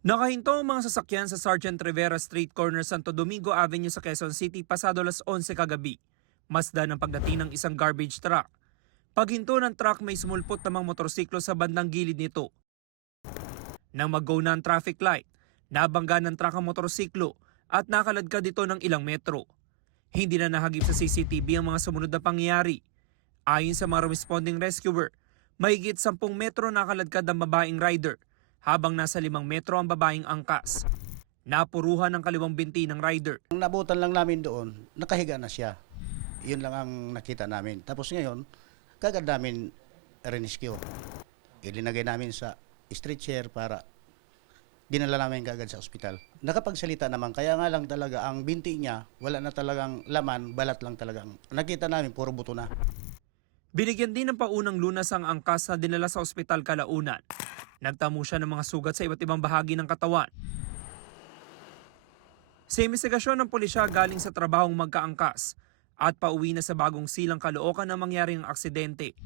Nakahinto ang mga sasakyan sa Sergeant Rivera Street Corner Santo Domingo Avenue sa Quezon City pasado alas 11 kagabi. Masdan ang pagdating ng isang garbage truck. Paghinto ng truck may sumulpot namang motorsiklo sa bandang gilid nito. Nang mag-go na ang traffic light, nabangga ng truck ang motorsiklo at nakaladkad dito ng ilang metro. Hindi na nahagip sa CCTV ang mga sumunod na pangyayari. Ayon sa mga responding rescuer, mahigit 10 metro nakaladkad ang babaeng rider habang nasa 5 metro ang babaeng angkas. Napuruhan ang kaliwang binti ng rider. Ang nabutan lang namin doon, nakahiga na siya. Yun lang ang nakita namin. Tapos ngayon, kagad namin rescue. Ilinagay namin sa stretcher para dinala namin kagad sa ospital. Nakapagsalita naman, kaya nga lang talaga ang binti niya, wala na talagang laman, balat lang talagang. Nakita namin, puro buto na. Binigyan din ng paunang lunas ang angkas na dinala sa ospital kalaunan. Nagtamo siya ng mga sugat sa iba't ibang bahagi ng katawan. Sa investigasyon ng pulisya galing sa trabahong magkaangkas at pauwi na sa Bagong Silang, Caloocan na mangyaring aksidente.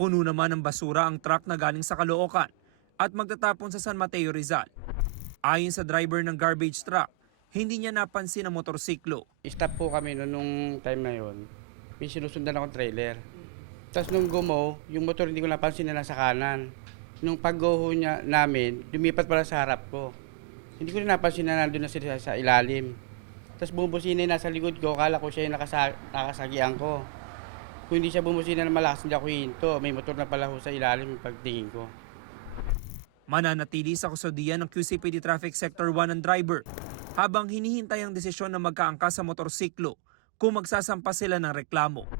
Puno naman ng basura ang truck na galing sa Caloocan at magtatapon sa San Mateo, Rizal. Ayon sa driver ng garbage truck, hindi niya napansin ang motorsiklo. Stop po kami nung time na yun. May sinusundan akong trailer. Tapos nung gumo, yung motor hindi ko napansin na nasa kanan. Nung pag-go niya namin, lumipat pala sa harap ko. Hindi ko rin napansin na nandun na sila sa ilalim. Tapos bumubusina yung nasa likod ko, akala ko siya yung nakasagian ko. Kung hindi siya bumusina na malakas, hindi ako hinto. May motor na pala ho sa ilalim yung pagtingin ko. Mananatili sa kusodian ng QCPD Traffic Sector 1 ang driver habang hinihintay ang desisyon ng magkaangkas sa motorsiklo kung magsasampa sila ng reklamo.